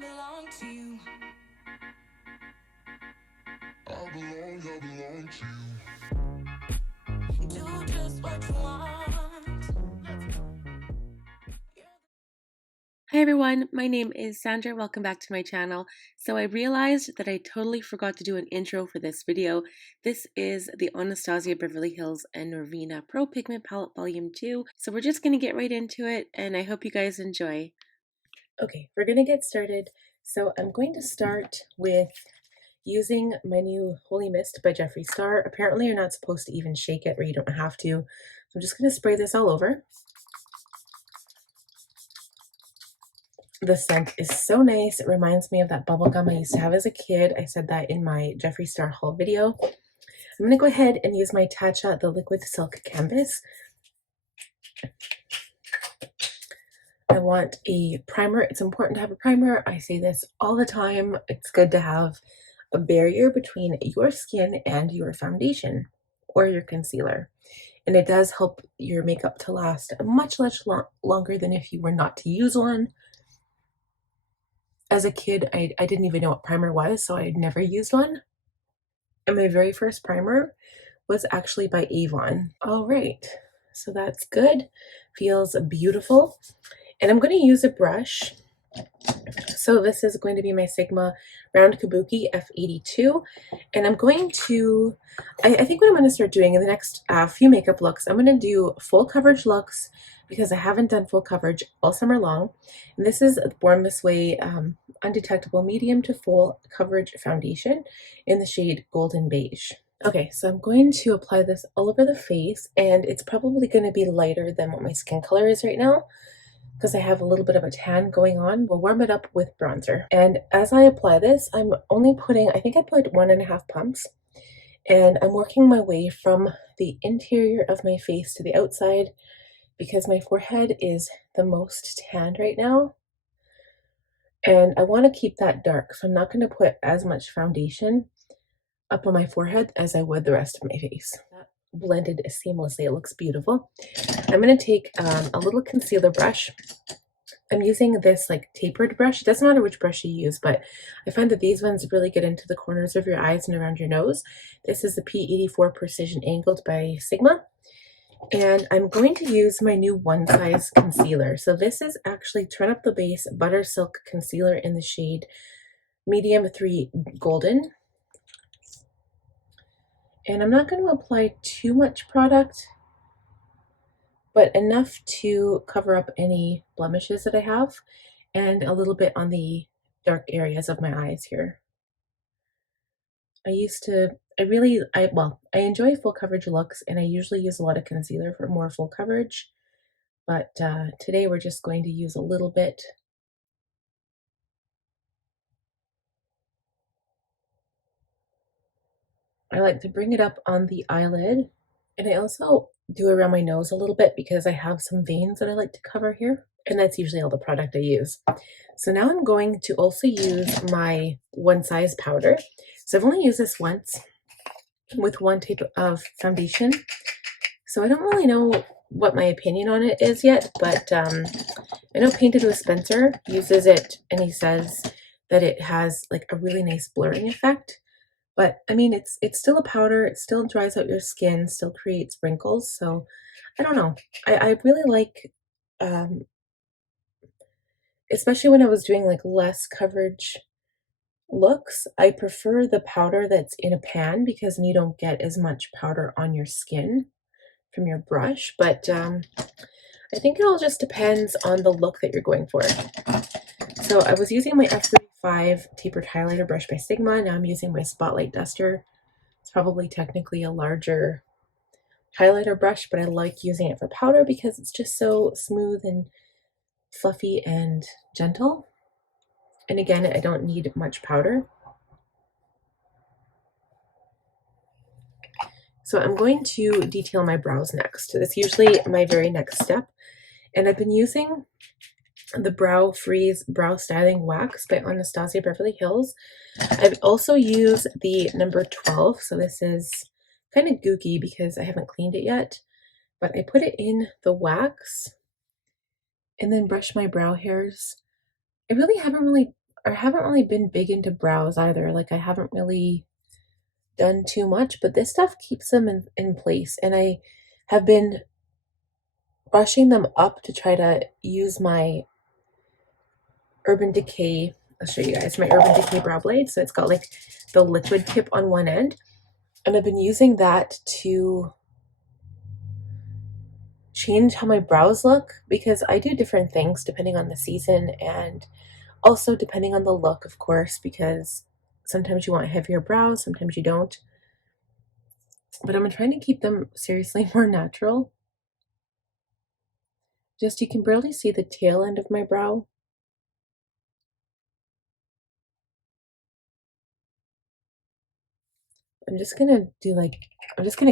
belong to you. I belong to you. Do just what you want. Hi everyone, my name is Sandra. Welcome back to my channel. So I realized that I totally forgot to do an intro for this video. This is the Anastasia Beverly Hills and Norvina Pro Pigment Palette Volume 2. So we're just going to get right into it and I hope you guys enjoy. Okay, we're going to get started. So I'm going to start with using my new Holy Mist by Jeffree Star. Apparently you're not supposed to even shake it, or you don't have to. So I'm just going to spray this all over. The scent is so nice. It reminds me of that bubble gum I used to have as a kid. I said that in my Jeffree Star haul video. I'm going to go ahead and use my Tatcha, the Liquid Silk Canvas. I want a primer. It's important to have a primer. I say this all the time. It's good to have a barrier between your skin and your foundation or your concealer. And it does help your makeup to last much longer than if you were not to use one. As a kid, I didn't even know what primer was, so I had never used one. And my very first primer was actually by Avon. All right, so that's good. Feels beautiful. And I'm going to use a brush. So this is going to be my Sigma Round Kabuki F82. And I'm going to, I think what I'm going to start doing in the next few makeup looks, I'm going to do full coverage looks because I haven't done full coverage all summer long. And this is Born This Way Undetectable Medium to Full Coverage Foundation in the shade Golden Beige. Okay, so I'm going to apply this all over the face, and it's probably going to be lighter than what my skin color is right now because I have a little bit of a tan going on. We'll warm it up with bronzer. And as I apply this, I'm only putting, I think I put 1.5 pumps, and I'm working my way from the interior of my face to the outside because my forehead is the most tanned right now. And I want to keep that dark, so I'm not going to put as much foundation up on my forehead as I would the rest of my face. That blended seamlessly. It looks beautiful. I'm going to take a little concealer brush. I'm using this like tapered brush. It doesn't matter which brush you use, but I find that these ones really get into the corners of your eyes and around your nose. This is the P84 Precision Angled by Sigma. And I'm going to use my new One Size concealer. So this is actually Turn Up the Base Buttersilk Concealer in the shade Medium 3 Golden. And I'm not going to apply too much product, but enough to cover up any blemishes that I have and a little bit on the dark areas of my eyes here. I enjoy full coverage looks, and I usually use a lot of concealer for more full coverage, but today we're just going to use a little bit. I like to bring it up on the eyelid, and I also do around my nose a little bit because I have some veins that I like to cover here, and that's usually all the product I use. So now I'm going to also use my One Size powder. So I've only used this once with one type of foundation, so I don't really know what my opinion on it is yet, but I know Painted with Spencer uses it, and he says that it has like a really nice blurring effect. But I mean, it's still a powder. It still dries out your skin, still creates wrinkles. So I don't know. I really like, especially when I was doing like less coverage looks, I prefer the powder that's in a pan because then you don't get as much powder on your skin from your brush. But I think it all just depends on the look that you're going for. So I was using my F35 tapered highlighter brush by Sigma. Now I'm using my Spotlight Duster. It's probably technically a larger highlighter brush, but I like using it for powder because it's just so smooth and fluffy and gentle. And again, I don't need much powder. So I'm going to detail my brows next. That's usually my very next step. And I've been using the Brow Freeze Brow Styling Wax by Anastasia Beverly Hills. I've also used the number 12. So this is kind of gooky because I haven't cleaned it yet. But I put it in the wax and then brush my brow hairs. I really haven't I haven't really been big into brows either. Like I haven't really done too much, but this stuff keeps them in place. And I have been brushing them up to try to use my Urban Decay. I'll show you guys my Urban Decay brow blade. So it's got like the liquid tip on one end. And I've been using that to change how my brows look because I do different things depending on the season and also depending on the look, of course, because sometimes you want heavier brows, sometimes you don't. But I'm trying to keep them seriously more natural. Just you can barely see the tail end of my brow. I'm just gonna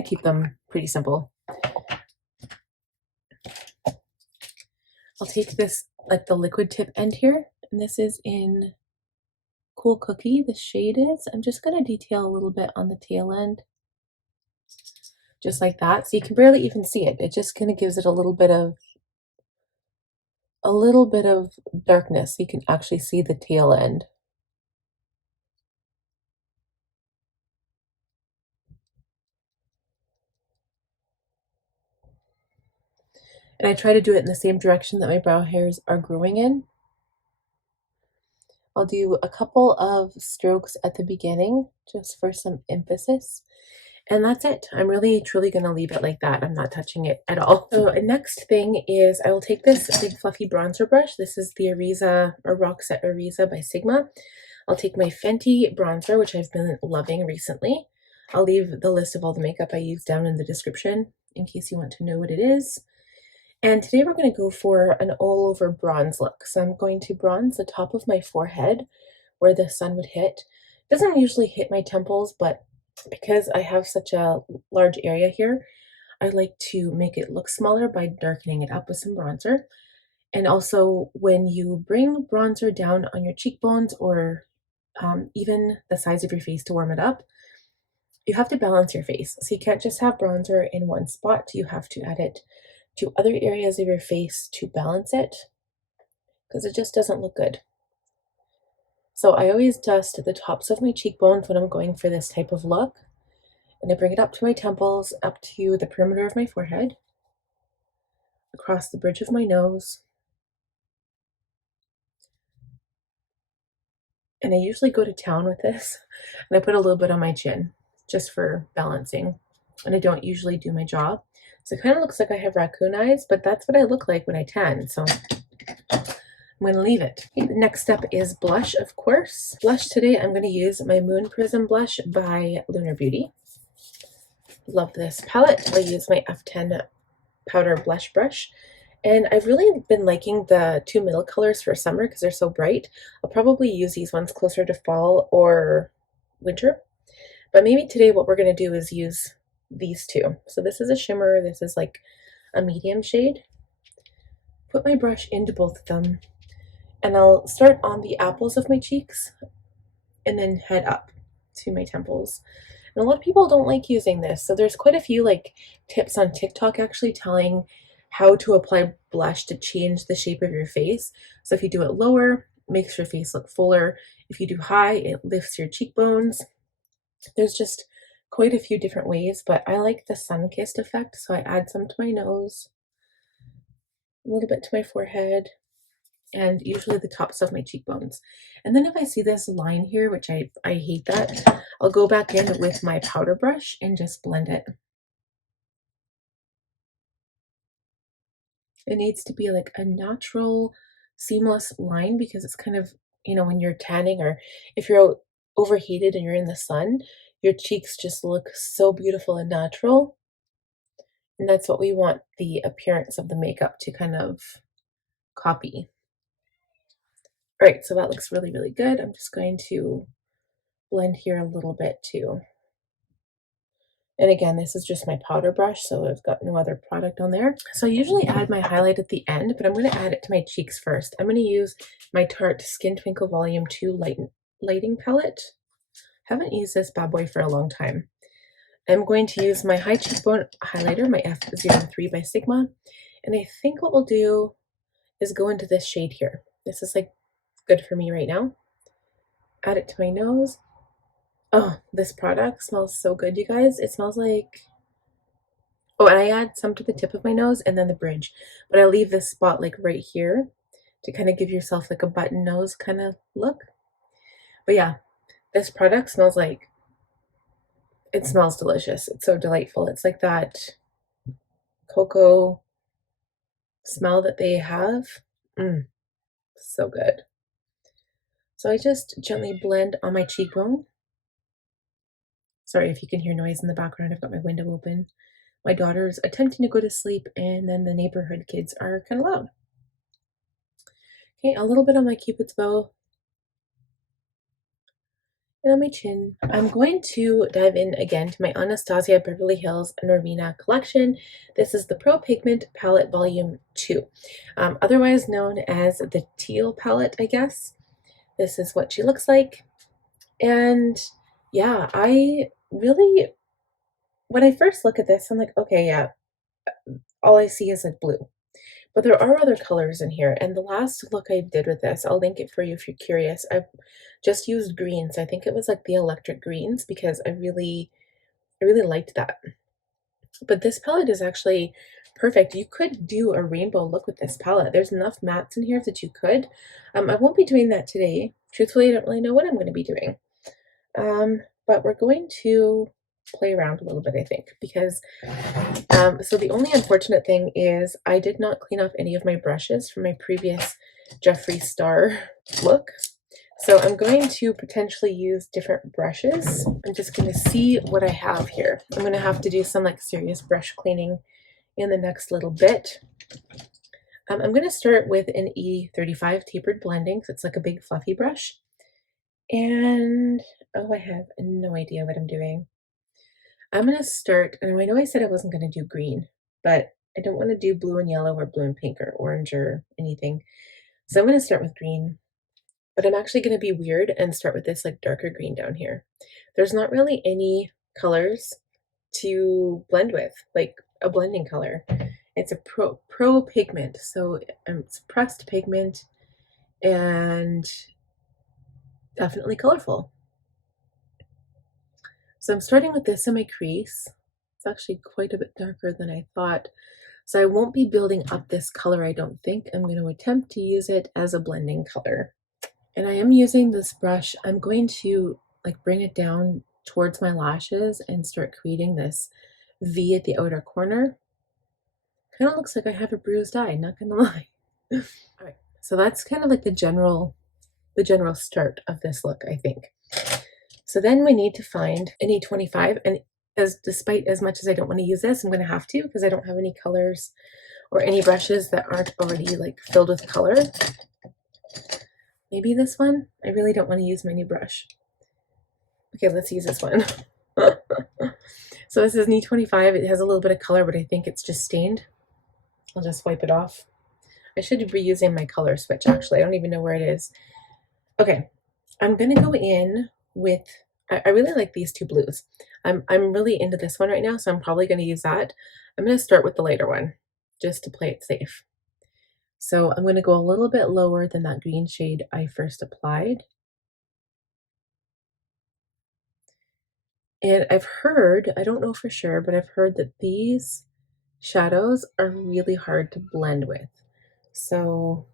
keep them pretty simple. I'll take this, like the liquid tip end here, and this is in Cool Cookie, the shade is. I'm just gonna detail a little bit on the tail end. Just like that. So you can barely even see it. It just kind of gives it a little bit of darkness. So you can actually see the tail end. And I try to do it in the same direction that my brow hairs are growing in. I'll do a couple of strokes at the beginning just for some emphasis. And that's it. I'm really truly going to leave it like that. I'm not touching it at all. So next thing is I will take this big fluffy bronzer brush. This is the Ariza or Roxette Ariza by Sigma. I'll take my Fenty bronzer, which I've been loving recently. I'll leave the list of all the makeup I use down in the description in case you want to know what it is. And today we're going to go for an all over bronze look. So I'm going to bronze the top of my forehead where the sun would hit. It doesn't usually hit my temples, but because I have such a large area here, I like to make it look smaller by darkening it up with some bronzer. And also when you bring bronzer down on your cheekbones or even the sides of your face to warm it up, you have to balance your face. So you can't just have bronzer in one spot. You have to add it to other areas of your face to balance it because it just doesn't look good. So I always dust the tops of my cheekbones when I'm going for this type of look. And I bring it up to my temples, up to the perimeter of my forehead, across the bridge of my nose. And I usually go to town with this. And I put a little bit on my chin just for balancing. And I don't usually do my jaw. So it kind of looks like I have raccoon eyes, but that's what I look like when I tan. So I'm going to leave it. Okay, the next step is blush, of course. Blush today, I'm going to use my Moon Prism blush by Lunar Beauty. Love this palette. I use my F10 powder blush brush. And I've really been liking the two middle colors for summer because they're so bright. I'll probably use these ones closer to fall or winter. But maybe today what we're going to do is use these two. So this is a shimmer. This is like a medium shade. Put my brush into both of them. And I'll start on the apples of my cheeks and then head up to my temples. And a lot of people don't like using this. So there's quite a few like tips on TikTok actually telling how to apply blush to change the shape of your face. So if you do it lower, it makes your face look fuller. If you do high, it lifts your cheekbones. There's just quite a few different ways, but I like the sun-kissed effect. So I add some to my nose, a little bit to my forehead, and usually the tops of my cheekbones. And then if I see this line here, which I hate that, I'll go back in with my powder brush and just blend it. It needs to be like a natural, seamless line because it's kind of, you know, when you're tanning or if you're overheated and you're in the sun, your cheeks just look so beautiful and natural. And that's what we want the appearance of the makeup to kind of copy. All right, so that looks really, really good. I'm just going to blend here a little bit too. And again, this is just my powder brush, so I've got no other product on there. So I usually add my highlight at the end, but I'm going to add it to my cheeks first. I'm going to use my Tarte Skin Twinkle Volume 2 Lighting Palette. Haven't used this bad boy for a long time. I'm going to use my high cheekbone highlighter, my F03 by Sigma. And I think what we'll do is go into this shade here. This is like good for me right now. add it to my nose. Oh, this product smells so good, you guys. It smells like, oh, and I add some to the tip of my nose and then the bridge, but I leave this spot like right here to kind of give yourself like a button nose kind of look. But yeah, this product smells like, it smells delicious. It's so delightful. It's like that cocoa smell that they have. So good. So I just gently blend on my cheekbone. Sorry if you can hear noise in the background. I've got my window open. My daughter's attempting to go to sleep, and then the neighborhood kids are kind of loud. Okay, a little bit on my Cupid's bow and on my chin. I'm going to dive in again to my Anastasia Beverly Hills Norvina collection. This is the Pro Pigment Palette Volume 2, otherwise known as the Teal palette, I guess. This is what she looks like. And yeah, I really, when I first look at this, I'm like, okay, yeah, all I see is like blue. But there are other colors in here, and the last look I did with this, I'll link it for you if you're curious. I've just used greens. I think it was like the electric greens because I really liked that. But this palette is actually perfect. You could do a rainbow look with this palette. There's enough mattes in here that you could. I won't be doing that today. Truthfully, I don't really know what I'm going to be doing. But we're going to play around a little bit, I think, because so the only unfortunate thing is I did not clean off any of my brushes from my previous Jeffree Star look. So I'm going to potentially use different brushes. I'm just going to see what I have here. I'm going to have to do some like serious brush cleaning in the next little bit. I'm going to start with an E35 tapered blending, so it's like a big fluffy brush. And oh, I have no idea what I'm doing. I'm going to start, and I know I said I wasn't going to do green, but I don't want to do blue and yellow or blue and pink or orange or anything. So I'm going to start with green, but I'm actually going to be weird and start with this like darker green down here. There's not really any colors to blend with, like a blending color. It's a pro pigment, so it's pressed pigment and definitely colorful. So I'm starting with this in my crease. It's actually quite a bit darker than I thought. So I won't be building up this color, I don't think. I'm going to attempt to use it as a blending color. And I am using this brush. I'm going to like bring it down towards my lashes and start creating this V at the outer corner. Kind of looks like I have a bruised eye, not gonna lie. All right, so that's kind of like the general start of this look, I think. So then we need to find an E25, and despite as much as I don't want to use this, I'm going to have to because I don't have any colors or any brushes that aren't already like filled with color. Maybe this one? I really don't want to use my new brush. Okay, let's use this one. So this is an E25. It has a little bit of color, but I think it's just stained. I'll just wipe it off. I should be using my color switch, actually. I don't even know where it is. Okay, I'm going to go in with, I really like these two blues. I'm really into this one right now, so I'm probably going to use that. I'm going to start with the lighter one, just to play it safe. So I'm going to go a little bit lower than that green shade I first applied. And I've heard, I don't know for sure, but I've heard that these shadows are really hard to blend with. So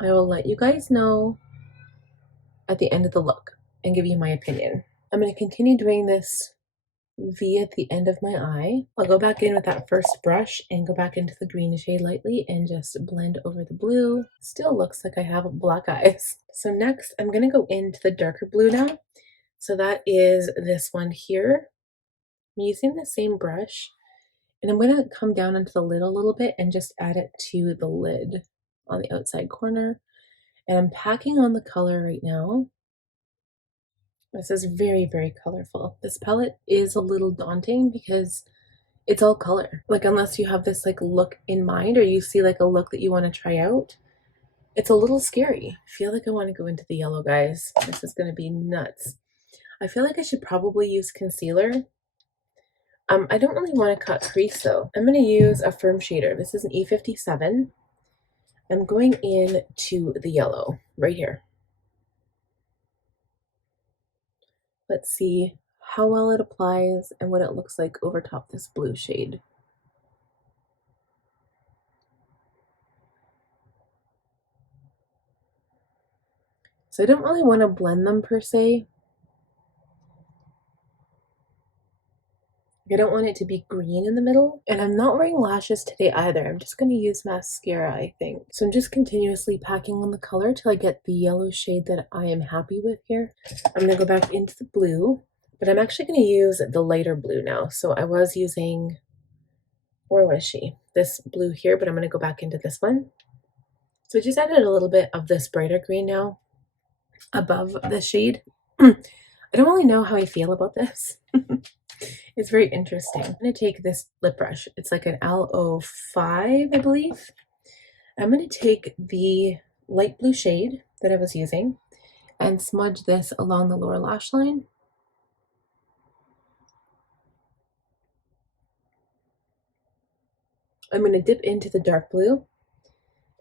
I will let you guys know at the end of the look and give you my opinion. I'm going to continue doing this V at the end of my eye. I'll go back in with that first brush and go back into the green shade lightly and just blend over the blue. Still looks like I have black eyes. So next I'm going to go into the darker blue now. So that is this one here. I'm using the same brush and I'm going to come down into the lid a little bit and just add it to the lid on the outside corner. And I'm packing on the color right now. This is very, very colorful. This palette is a little daunting because it's all color. Like unless you have this like look in mind or you see like a look that you want to try out, it's a little scary. I feel like I want to go into the yellow, guys. This is going to be nuts. I feel like I should probably use concealer. I don't really want to cut crease though. I'm going to use a firm shader. This is an E57. I'm going in to the yellow. right here. Let's see how well it applies and what it looks like over top this blue shade. So I don't really want to blend them per se. I don't want it to be green in the middle. And I'm not wearing lashes today either. I'm just going to use mascara, I think. So I'm just continuously packing on the color till I get the yellow shade that I am happy with here. I'm going to go back into the blue, but I'm actually going to use the lighter blue now. So I was using, where was she? This blue here, but I'm going to go back into this one. So I just added a little bit of this brighter green now above the shade. I don't really know how I feel about this. It's very interesting. I'm going to take this lip brush. It's like an L05, I believe. I'm going to take the light blue shade that I was using and smudge this along the lower lash line. I'm going to dip into the dark blue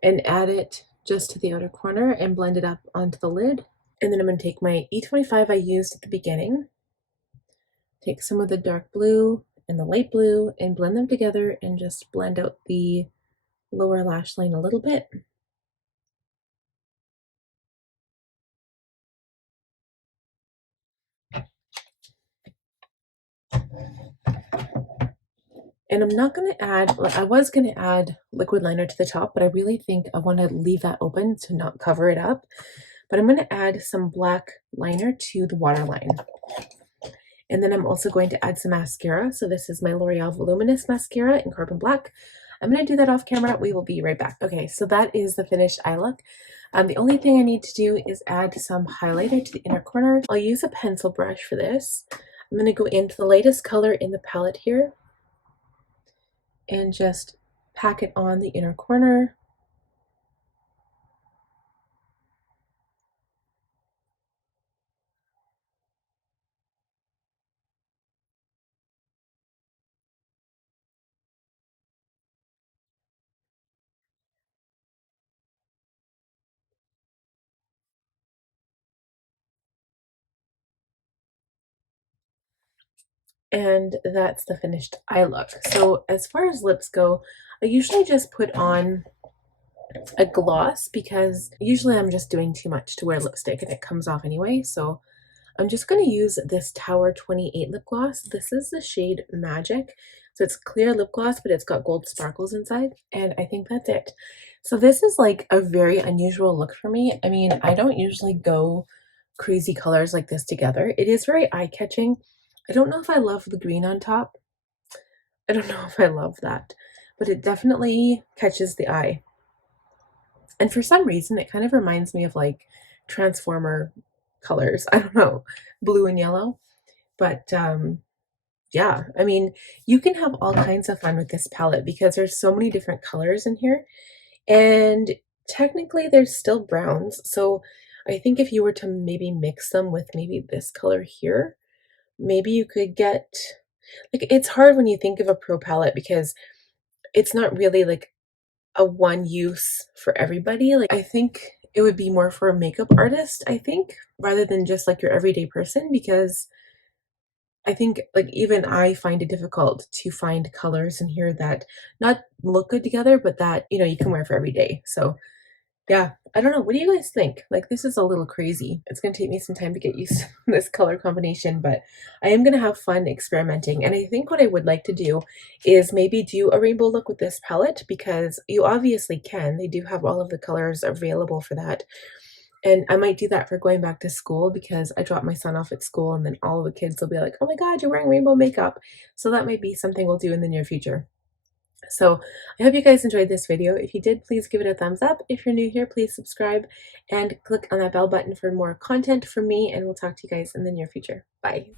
and add it just to the outer corner and blend it up onto the lid. And then I'm going to take my E25 I used at the beginning, take some of the dark blue and the light blue and blend them together and just blend out the lower lash line a little bit. And I'm not going to add, I was going to add liquid liner to the top, but I really think I want to leave that open to not cover it up. But I'm going to add some black liner to the waterline. And then I'm also going to add some mascara. So this is my L'Oreal Voluminous mascara in Carbon Black. I'm going to do that off camera. We will be right back. Okay, so that is the finished eye look. The only thing I need to do is add some highlighter to the inner corner. I'll use a pencil brush for this. I'm going to go into the lightest color in the palette here and just pack it on the inner corner. And that's the finished eye look. So as far as lips go, I usually just put on a gloss because usually I'm just doing too much to wear lipstick and it comes off anyway. So I'm just going to use this Tower 28 lip gloss. This is the shade Magic. So it's clear lip gloss, but it's got gold sparkles inside. And I think that's it. So this is like a very unusual look for me. I mean, I don't usually go crazy colors like this together. It is very eye-catching. I don't know if I love the green on top. I don't know if I love that, but it definitely catches the eye. And for some reason, it kind of reminds me of like Transformer colors. I don't know, blue and yellow. But yeah, I mean, you can have all kinds of fun with this palette because there's so many different colors in here. And technically, there's still browns. So I think if you were to maybe mix them with maybe this color here, maybe you could get, like, it's hard when you think of a pro palette because it's not really like a one use for everybody. Like, I think it would be more for a makeup artist, I think, rather than just like your everyday person, because I think like even I find it difficult to find colors in here that not look good together, but that, you know, you can wear for every day. So yeah, I don't know. What do you guys think? Like, this is a little crazy. It's going to take me some time to get used to this color combination, but I am going to have fun experimenting. And I think what I would like to do is maybe do a rainbow look with this palette because you obviously can. They do have all of the colors available for that. And I might do that for going back to school because I drop my son off at school and then all of the kids will be like, oh my God, you're wearing rainbow makeup. So that might be something we'll do in the near future. So I hope you guys enjoyed this video. If you did, please give it a thumbs up. If you're new here, please subscribe and click on that bell button for more content from me, and we'll talk to you guys in the near future. Bye.